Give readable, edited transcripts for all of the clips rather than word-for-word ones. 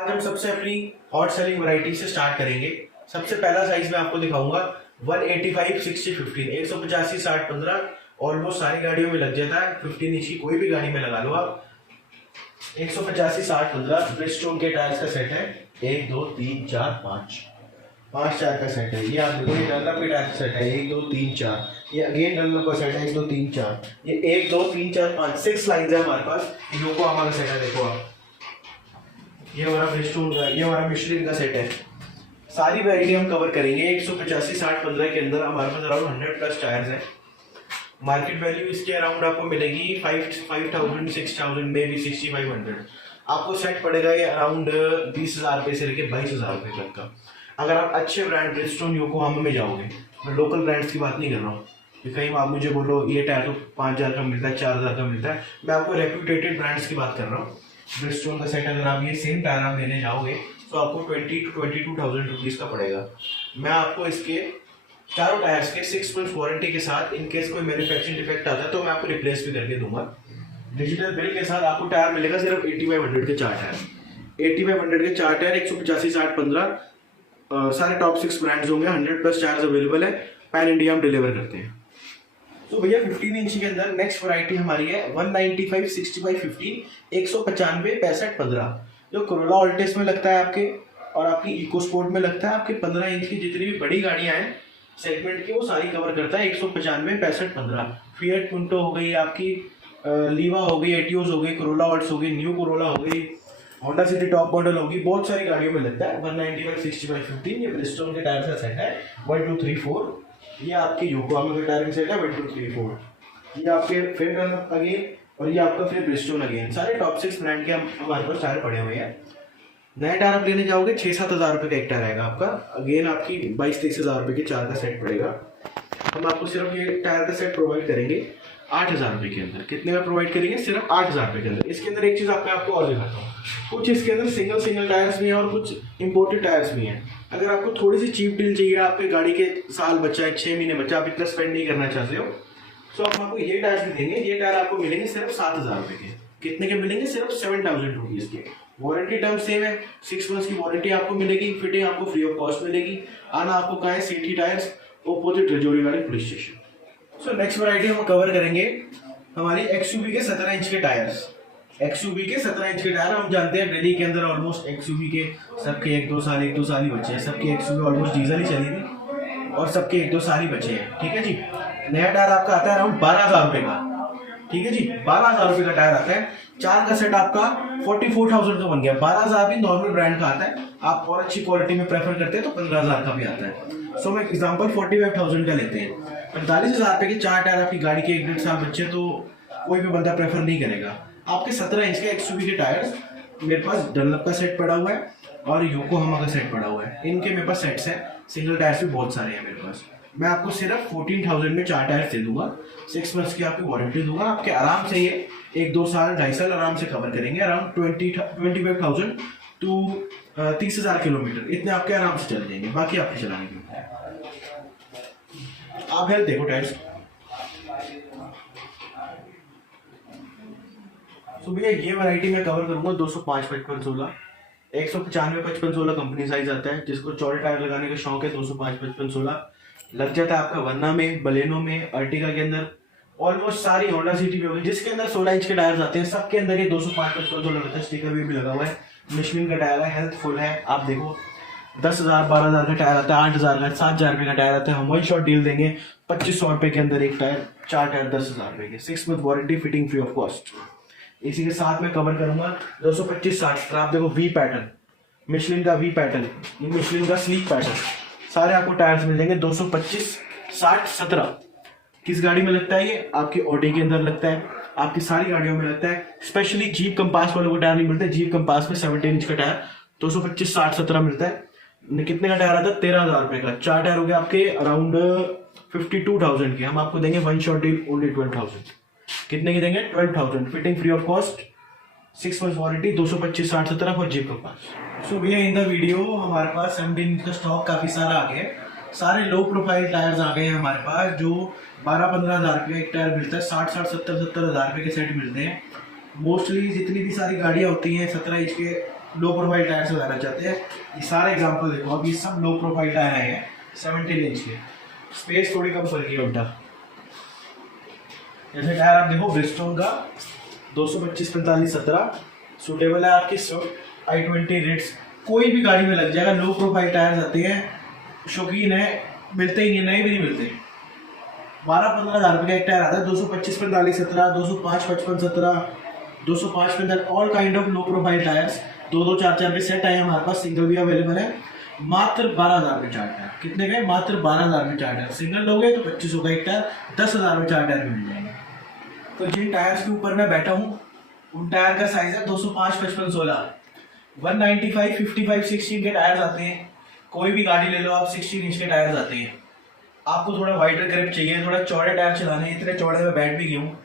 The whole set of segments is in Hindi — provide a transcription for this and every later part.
आज हम सबसे अपनी हॉट सेलिंग वैरायटी से स्टार्ट करेंगे। सबसे पहला साइज मैं आपको दिखाऊंगा 185 60 15 185 60 15। ऑलमोस्ट सारी गाड़ियों में लग जाता है। 15 इंच की कोई भी गाड़ी में लगा लो आप। 185 60 15 ब्रिजस्टोन के टायर्स का सेट है। 1 2 3 4 5 टायर का सेट है। ये आप देखो, ये डनलप के टायर का सेट है। 1 2 3 4। ये अगेन डनलप का सेट है। 1 2 3 4। ये 1 2 3 4 5 6 लाइंस है हमारे पास। योकोहामा का सेट है। देखो आप, ये हमारा ब्रिजस्टोन का, ये हमारा मिशेलिन का सेट है। सारी वैरायटी हम कवर करेंगे। 185 60 15 के अंदर हमारे पास अराउंड 100+ टायर्स हैं। मार्केट वैल्यू इसके अराउंड आपको मिलेगी 5000 6000 में भी 6500। आपको सेट पड़ेगा ये अराउंड 20,000 रुपये से लेकर 22,000 रुपये तक का। अगर आप अच्छे ब्रांड ब्रिजस्टोन योकोहामा में जाओगे, मैं लोकल ब्रांड्स की बात नहीं कर रहा हूँ कि कहीं आप मुझे बोलो ये टायर तो 5000 का मिलता है, 4000 का मिलता है। मैं आपको रेप्यूटेटेड ब्रांड्स की बात कर रहा हूँ। ब्रिजस्टोन का सेट अगर आप ये सेम टायर आप लेने जाओगे तो आपको 20 to 22,000 रुपीज़ का पड़ेगा। मैं आपको इसके चारों टायर्स के 6 months वारंटी के साथ, इन केस कोई मैन्युफैक्चरिंग डिफेक्ट आता है तो मैं आपको रिप्लेस भी करके दूंगा। डिजिटल बिल के साथ आपको टायर मिलेगा सिर्फ 8500 के 4 टायर। 8500 के 4 टायर 185 60 15। सारे टॉप 6 ब्रांड्स होंगे। 100+ टायर्स अवेलेबल है। पैन इंडिया हम डिलीवर करते हैं। तो भैया 15 इंच के अंदर नेक्स्ट वैरायटी हमारी है 195 65 15 195 65 15। जो कोरोला ऑल्टेस में लगता है आपके, और आपकी इको स्पोर्ट में लगता है। आपके 15 इंच की जितनी भी बड़ी गाड़ियां हैं सेगमेंट की, वो सारी कवर करता है। 195 65 15। फिएट पुंटो हो गई, आपकी लीवा हो गई, एटियोस हो गई, कोरोला ऑल्ट्स हो गई, न्यू कोरोला हो गई, होंडा सिटी टॉप मॉडल होगी, बहुत सारी गाड़ियों में लगता है 195 65 15। ये ब्रिजस्टोन के टायर का सेट है 1 2 3 4। ये आपके योकोहामा के टायर का सेट है 1 2 3 4। ये आपके फिर अगेन, और ये आपका फिर ब्रिजस्टोन अगेन। सारे टॉप 6 ब्रांड के हमारे पास टायर पड़े हुए हैं। नया टायर आप लेने जाओगे 6-7 हज़ार रुपये का एक टायर आएगा आपका। अगेन आपकी 22-23 हज़ार रुपये के 4 का सेट पड़ेगा। हम आपको सिर्फ ये टायर का सेट प्रोवाइड करेंगे 8,000 रुपये के अंदर। कितने का प्रोवाइड करेंगे? सिर्फ 8,000 रुपये के अंदर। इसके अंदर एक चीज़ आपको और दिखाता हूँ। कुछ इसके अंदर सिंगल टायर्स भी हैं और कुछ इम्पोर्टेड टायर्स भी हैं। अगर आपको थोड़ी सी चीप डील चाहिए, आपके गाड़ी के साल बचा है, 6 महीने बचा, आप इतना स्पेंड नहीं करना चाहते हो, तो हम आपको ये टायर्स भी देंगे। ये टायर आपको मिलेंगे सिर्फ 7,000 रुपये के। कितने के मिलेंगे? सिर्फ 7,000 रुपीज़ के। वारंटी टर्म सेम है। 6 months की वारंटी आपको मिलेगी। फिटिंग आपको फ्री ऑफ कॉस्ट मिलेगी। आना आपको कहाँ है? सिटी टायर्स, ऑपोजिट रजौरी वाले police station. So next variety हम कवर करेंगे हमारी XUV के 17 इंच के टायर्स। XUV के 17 इंच के टायर हम जानते हैं दिल्ली के अंदर ऑलमोस्ट XUV के सबके 1-2 साल ही बचे हैं। सबके XUV ऑलमोस्ट डीजल ही चली थी और सबके 1-2 साल ही बचे हैं। ठीक है जी। नया टायर आपका आता है अराउंड 12,000 रुपये का। ठीक है जी, 12,000 रुपये का टायर आता है। 4 का सेट आपका 44,000 का बन गया। 12,000 भी नॉर्मल ब्रांड का आता है। आप और अच्छी क्वालिटी में प्रेफर करते हैं तो 15,000 का भी आता है। सो मैं एग्जांपल 45,000 का लेते हैं। 45,000 रुपये के 4 टायर आपकी गाड़ी के 1-1.5 साल बच्चे तो कोई भी बंदा प्रेफर नहीं करेगा। आपके 17 इंच के XUV के टायर्स मेरे पास डनलप का सेट पड़ा हुआ है और योकोहामा का सेट पड़ा हुआ है। इनके मेरे पास सेट्स हैं। सिंगल टायर्स भी बहुत सारे हैं मेरे पास। मैं आपको सिर्फ 14,000 में 4 टायर्स दे दूंगा। 6 months की आपकी वारंटी दूंगा। आपके आराम से ये 1-2 साल 2.5 साल आराम से कवर करेंगे। अराउंड 25,000 टू 30,000 किलोमीटर इतने आपके आराम से चल जाएंगे। बाकी आपके चलाने के आप हेल्थ देखो टायर्स। तो भैया ये वैरायटी मैं कवर करूंगा 205 55 16 195 55 16 कंपनी साइज आता है। जिसको चौड़े टायर लगाने का शौक है 205 55 16 लग जाता है आपका। वरना में, बलेनो में, अर्टिगा के अंदर, ऑलमोस्ट सारी होंडा सिटी भी होगी जिसके अंदर 16 इंच के टायर्स आते हैं, सबके अंदर ये 205 55 16 लगता है। स्टिकर भी लगा हुआ है। मिशेलिन का टायर है, हेल्थफुल है। आप देखो 10,000 12,000 का टायर आता है, 8,000 का, 7,000 रुपये का टायर आता है। हम 1 शॉट डील देंगे 2,500 रुपये के अंदर एक टायर। 4 टायर 10,000 रुपये के। 6 month warranty, fitting free of cost. इसी के साथ में कवर करूंगा 225 60। आप देखो वी पैटर्न, मिशेलिन का वी पैटर्न, ये मिशेलिन का स्लीक पैटर्न, सारे आपको टायर्स मिल जाएंगे 225 60 17। किस गाड़ी में लगता है ये? आपकी ऑडी के अंदर लगता है, आपकी सारी गाड़ियों में लगता है। स्पेशली जीप कंपास वालों को टायर नहीं मिलता है। जीप कंपास में 17 इंच का टायर 225 60 17 मिलता है। कितने का टायर आता है? 13,000 रुपये का। 4 टायर हो गए आपके अराउंड 52,000 के। हम आपको देंगे 1 शॉट डील ओनली 12,000। कितने की देंगे? 12,000। Fitting free of cost, 6 months warranty, 225 60 17 for Jeep Compass. So भैया इन द वीडियो हमारे पास 17 का स्टॉक काफ़ी सारा आ गया है। सारे लो प्रोफाइल टायर्स आ गए हैं हमारे पास, जो 12-15 हज़ार रुपये का एक टायर मिलता है। 60 70 हज़ार रुपये के सेट मिलते हैं। मोस्टली जितनी भी सारी गाड़ियाँ होती हैं 17 इंच के लो प्रोफाइल टायर से लगाना चाहते हैं, ये सारे एग्जांपल देखो, अब ये सब लो प्रोफाइल टायर आए हैं 17 इंच के, स्पेस थोड़ी कम कर रही है उल्टा। जैसे टायर आप देखो ब्रिजस्टोन का 225/45/17 सूटेबल है आपकी स्विफ्ट i20 रिट्स, कोई भी गाड़ी में लग जाएगा। लो प्रोफाइल टायर्स आते हैं, शौकीन है, मिलते ही नहीं, नए भी नहीं मिलते। 12-15 हज़ार रुपये का एक टायर आता है, 225/45/17, 205/55/17, 205/55, all kind of low profile tyres. 2-2, 4-4 के सेट आए हमारे पास, सिंगल भी अवेलेबल है। मात्र 12,000 में 4 टायर। कितने का? मात्र 12,000 में 4 टायर। सिंगल लोगे तो 2500 का एक टायर, 10,000 में 4 टायर मिल जाएंगे। तो जिन टायर्स के ऊपर मैं बैठा हूँ उन टायर का साइज है 205/55/16, 195, 55, 16 के टायर्स आते हैं। कोई भी गाड़ी ले लो आप, 16 इंच के टायर्स आते हैं। आपको थोड़ा वाइडर ग्रिप चाहिए, थोड़ा चौड़े टायर चलाने, इतने चौड़े में बैठ भी गया हूँ।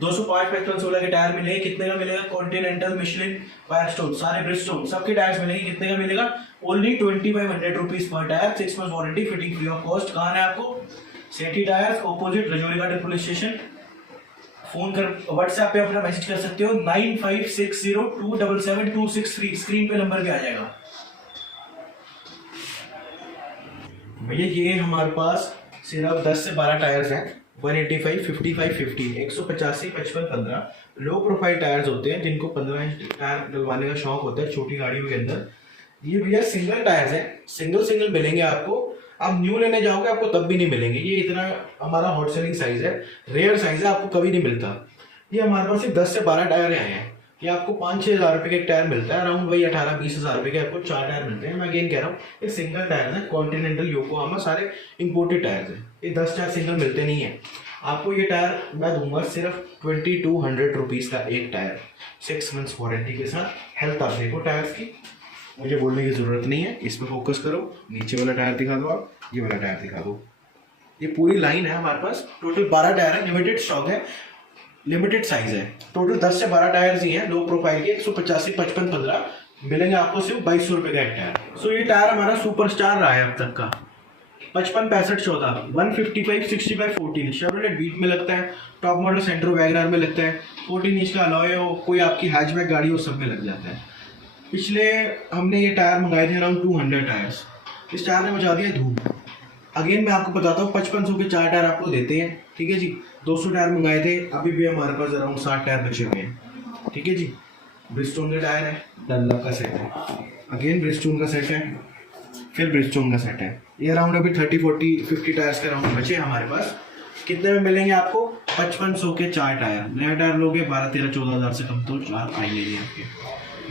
205/55/16 के टायर मिलेंगे। कितने का मिलेगा? कॉन्टिनेंटल, मिशलिन, फायरस्टोन, सारे ब्रिजस्टोन सबके टायर्स मिलेंगे। कितने का मिलेगा? Only 2500 rupees per tyre, 6 month warranty, fitting free of cost. कहाँ है आपको? सेठी टायर्स, ऑपोजिट रजौरी घाट पुलिस स्टेशन। फोन कर, व्हाट्सएप पे अपना मैसेज कर सकते हो 9560277263, स्क्रीन पे नंबर भी आ जाएगा। भैया ये हमारे पास सिर्फ 10 से 12 टायर्स हैं, 185, 55, 50, 185, 55, 15 लो प्रोफाइल टायर्स होते हैं जिनको 15 इंच टायर डलवाने का शौक होता है छोटी गाड़ियों के अंदर। ये भैया सिंगल टायर्स हैं, सिंगल मिलेंगे आपको। आप न्यू लेने जाओगे आपको तब भी नहीं मिलेंगे। ये इतना हमारा हॉट सेलिंग साइज है, रेयर साइज है, आपको कभी नहीं मिलता। ये हमारे पास सिर्फ 10 से 12 टायर आए हैं। ये आपको 5-6 हज़ार रुपये का एक टायर मिलता है, अराउंड वही 18-20 हज़ार रुपये के आपको 4 टायर मिलते हैं। मैं अगेन कह रहा हूँ ये सिंगल टायर है, कॉन्टिनेंटल, योकोहामा, सारे इंपोर्टेड टायर्स हैं। ये 10 टायर सिंगल मिलते नहीं है। आपको ये टायर मैं दूंगा सिर्फ 2200 रुपीज़ का एक टायर, 6 मंथ्स वारंटी के साथ। हेल्थ आप देखो टायर्स की, मुझे बोलने की ज़रूरत नहीं है, इस पर फोकस करो। नीचे वाला टायर दिखा दो, आप ये वाला टायर दिखा दो। ये पूरी लाइन है हमारे पास, टोटल 12 टायर है, लिमिटेड स्टॉक है, लिमिटेड साइज है। टोटल 10 से 12 टायर्स ही हैं लो प्रोफाइल के, 185, 55, 15 मिलेंगे आपको सिर्फ 2200 रुपये का एक टायर। सो ये टायर हमारा सुपरस्टार रहा है अब तक का। 55, 65, 14, 155, 65, 14 शेवरलेट बीट में लगता है, टॉप मॉडल सेंट्रो वैगनआर में लगता है, 14 इंच का अलॉय हो, कोई आपकी हैचबैक गाड़ी हो, सब में लग जाता है। पिछले हमने ये टायर मंगाए थे अराउंड 200 टायर्स, इस टायर ने मचा दिया धूम। अगेन मैं आपको बताता हूँ 5500 के 4 टायर आपको देते हैं, ठीक है जी। 200 टायर मंगाए थे, अभी भी हमारे पास अराउंड 60 टायर बचे हुए हैं, ठीक है जी। ब्रिजस्टोन का टायर है, डनलॉप का सेट है, अगेन ब्रिजस्टोन का सेट है, फिर ब्रिजस्टोन का सेट है। ये अराउंड अभी 30, 40, 50 टायर्स के अराउंड बचे हमारे पास। कितने में मिलेंगे आपको? 5500 के 4 टायर। नया टायर लोगे 12, 13, 14 हज़ार से कम तो चार आएंगे नहीं आपके।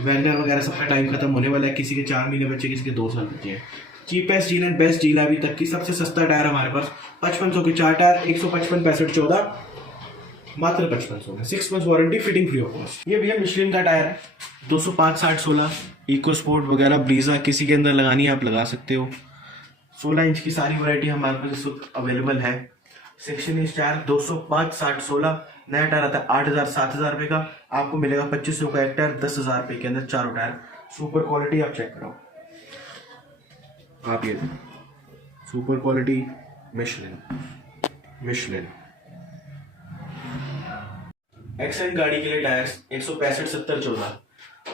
वैगनर वगैरह सबका टाइम खत्म होने वाला है, किसी के 4 महीने बचे, किसी के 2 साल बचे हैं। Cheapest deal and best deal अभी तक की, सबसे सस्ता टायर हमारे पास 5500 के 4 टायर, 155, 65, 14 मात्र 5500 में, 6 months warranty, fitting free of cost. ये भैया मिशलिन का टायर है, 205, 60, 16 इको स्पोर्ट वगैरह, ब्रीजा किसी के अंदर लगानी है आप लगा सकते हो। 16 इंच की सारी वैरायटी हमारे पास इस वक्त अवेलेबल है। सेक्शन इंच टायर 205, 60, 16 नया टायर आता है 8,000, 7,000 रुपये का, आपको मिलेगा 2500 का एक टायर, 10,000 रुपये के अंदर चारों टायर। सुपर क्वालिटी आप चेक करो, आप ये सुपर क्वालिटी मिशलिन एक्सेंट गाड़ी के लिए टायर्स 165, 70, 14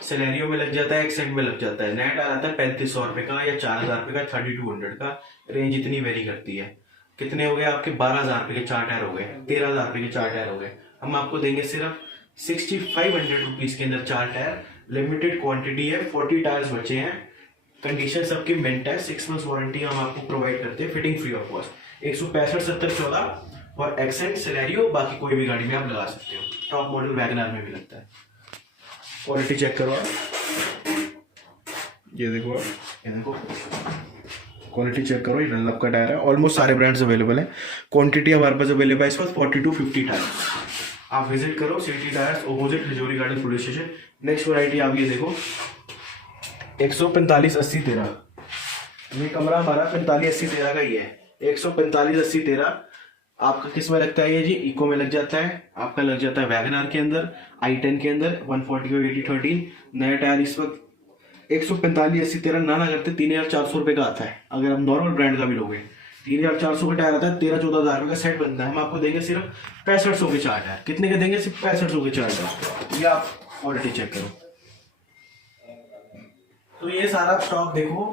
सिनेरियो में लग जाता है, एक्सेंट में लग जाता है। नया टायर आता है 3500 रुपये का या 4000 रुपये का, 3200 का, रेंज इतनी वेरी करती है। कितने हो गए आपके? 12,000 रुपये के 4 टायर हो गए, 13,000 रुपये के 4 टायर हो गए। हम आपको देंगे सिर्फ 6500 रुपीज़ के अंदर 4 टायर, लिमिटेड क्वांटिटी है, 40 टायर्स बचे हैं, कंडीशन सबकी मिंट है, 6 मंथ्स वारंटी हम आपको प्रोवाइड करते हैं, फिटिंग फ्री ऑफ कॉस्ट। 165, 70, 14 और एक्सेंट सिनेरियो, बाकी कोई भी गाड़ी में आप लगा सकते हो, टॉप मॉडल वैगनआर में भी लगता है। क्वालिटी चेक करो आप, ये देखो आप, ये देखो क्वालिटी चेक करो। ये डनलॉप का टायर है, ऑलमोस्ट सारे ब्रांड्स अवेलेबल हैं। क्वांटिटी हमारे पास अवेलेबल है इस वक्त 40 to 50 टायर। आप विजिट करो city tyres, opposite Rajouri garden police station. Next variety आप ये देखो 145, 80, 13 ये कमरा हमारा 45, 80, 13 का ही है। 145, 80, 13 आपका किस में लगता है? ये जी इको में लग जाता है, आपका लग जाता है वैगनआर के अंदर, i10 के अंदर, 140 और 80/13 नया टायर इस वक्त 145, 80, 13 ना करते 3,400 रुपये का आता है। अगर हम नॉर्मल ब्रांड का भी लोगे 3,400 का टायर आता है, 13-14 हज़ार रुपये का सेट बनता है। हम आपको देंगे सिर्फ 6500 के 4 टायर। कितने के देंगे? सिर्फ 6500 के 4 टायर। ये आप क्वालिटी चेक करो, तो ये सारा स्टॉक देखो,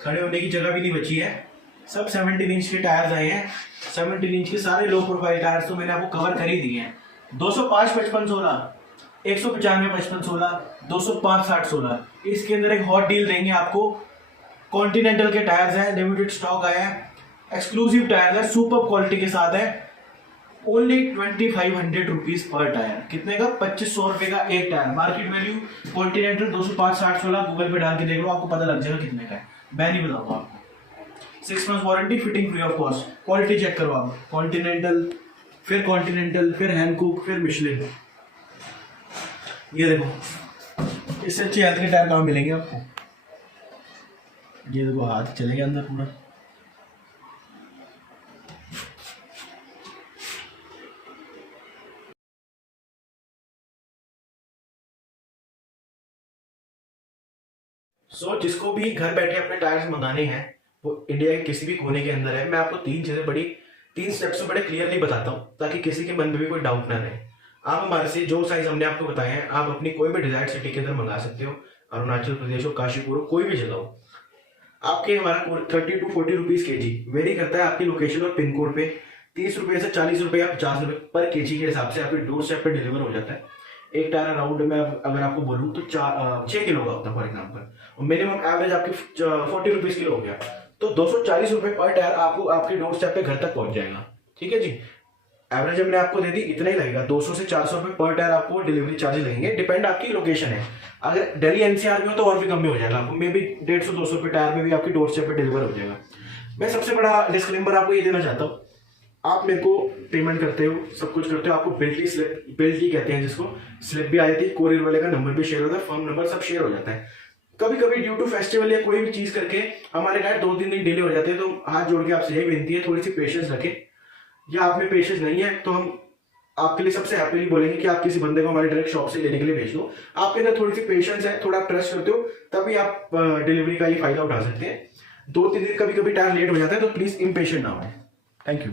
खड़े होने की जगह भी नहीं बची है। सब 17 इंच के टायर्स आए हैं। 17 इंच के सारे लो प्रोफाइल टायर्स तो मैंने आपको कवर कर ही दिए हैं। 205 55 16, 195 55 16, 205 60 16। इसके अंदर एक हॉट डील देंगे आपको। कॉन्टिनेंटल के टायर्स हैं, लिमिटेड स्टॉक आया है, एक्सक्लूसिव टायर्स है, सुपर क्वालिटी के साथ है। Only 2500 rupees per tyre. कितने का? 2500 रुपए का एक tyre. Market value continental 205 60 16, Google पे डाल के देख लो, आपको पता लग जाएगा कितने का है। मैं नहीं बताऊंगा आपको। 6 month warranty, fitting free of cost. Quality check करो आप। कॉन्टिनेंटल, फिर हैंनकूक, फिर मिशलिन। ये देखो, इससे अच्छी हेल्थ के टायर कहाँ मिलेंगे आपको। ये देखो, हाथ चलेगा अंदर पूरा। जिसको भी घर बैठे अपने टायर्स मंगाने हैं, वो इंडिया के किसी भी कोने के अंदर है, मैं आपको 3 स्टेप्स में बड़े क्लियरली बताता हूँ, ताकि किसी के मन में भी कोई डाउट ना रहे। आप हमारे से जो साइज हमने आपको बताए हैं, आप अपनी कोई भी डिजायर सिटी के अंदर मंगा सकते हो। अरुणाचल प्रदेश हो, काशीपुर हो, कोई भी जगह हो। आपके हमारा 30 to 40 रुपीज केजी वेरी करता है आपकी लोकेशन और पिन कोड पे। 30 रुपए से 40 रुपए या 50 रुपए पर केजी के हिसाब से आपके डोर स्टेप पे डिलीवर हो जाता है। एक टायर अराउंड में अगर आपको बोलूँ तो 6 किलो का होता है फॉर एग्जाम्पल, और मिनिमम एवरेज आपकी 40 रुपीज किलो हो गया, तो 240 रुपए पर टायर आपको आपके डोर स्टेप पे घर तक पहुंच जाएगा। ठीक है जी। एवरेज हमने आपको दे दी, इतना ही लगेगा। 200 से 400 रुपए पर टायर आपको डिलीवरी चार्जेस लगेंगे, डिपेंड आपकी लोकेशन है। अगर दिल्ली एनसीआर में हो तो और भी कम में हो जाएगा आपको, मे बी 150-200 रुपए टायर में भी आपकी डोर स्टेप पे डिलीवर हो जाएगा। मैं सबसे बड़ा डिस्क्लेमर आपको ये देना चाहता हूँ, आप मेरे को पेमेंट करते हो, सब कुछ करते हो, आपको बिल्टी कहते हैं जिसको, स्लिप भी आई थी, कोरियर वाले का नंबर भी शेयर होता है, फर्म नंबर सब शेयर हो जाता है। कभी कभी ड्यू टू फेस्टिवल या कोई भी चीज करके हमारे टायर 2-3 दिन डिले हो जाते हैं, तो हाथ जोड़ के आपसे यही विनती है, थोड़ी सी पेशेंस रखें। या आप में पेशेंस नहीं है तो हम आपके लिए सबसे हैप्पीली बोलेंगे कि आप किसी बंदे को हमारे डायरेक्ट शॉप से लेने के लिए भेज दो। आपके अंदर थोड़ी सी पेशेंस है, थोड़ा आप ट्रस्ट करते हो, तभी आप डिलीवरी का ये फायदा उठा सकते हैं। 2-3 दिन कभी कभी टायर लेट हो जाता है, तो प्लीज इम्पेशेंट ना हो। Thank you.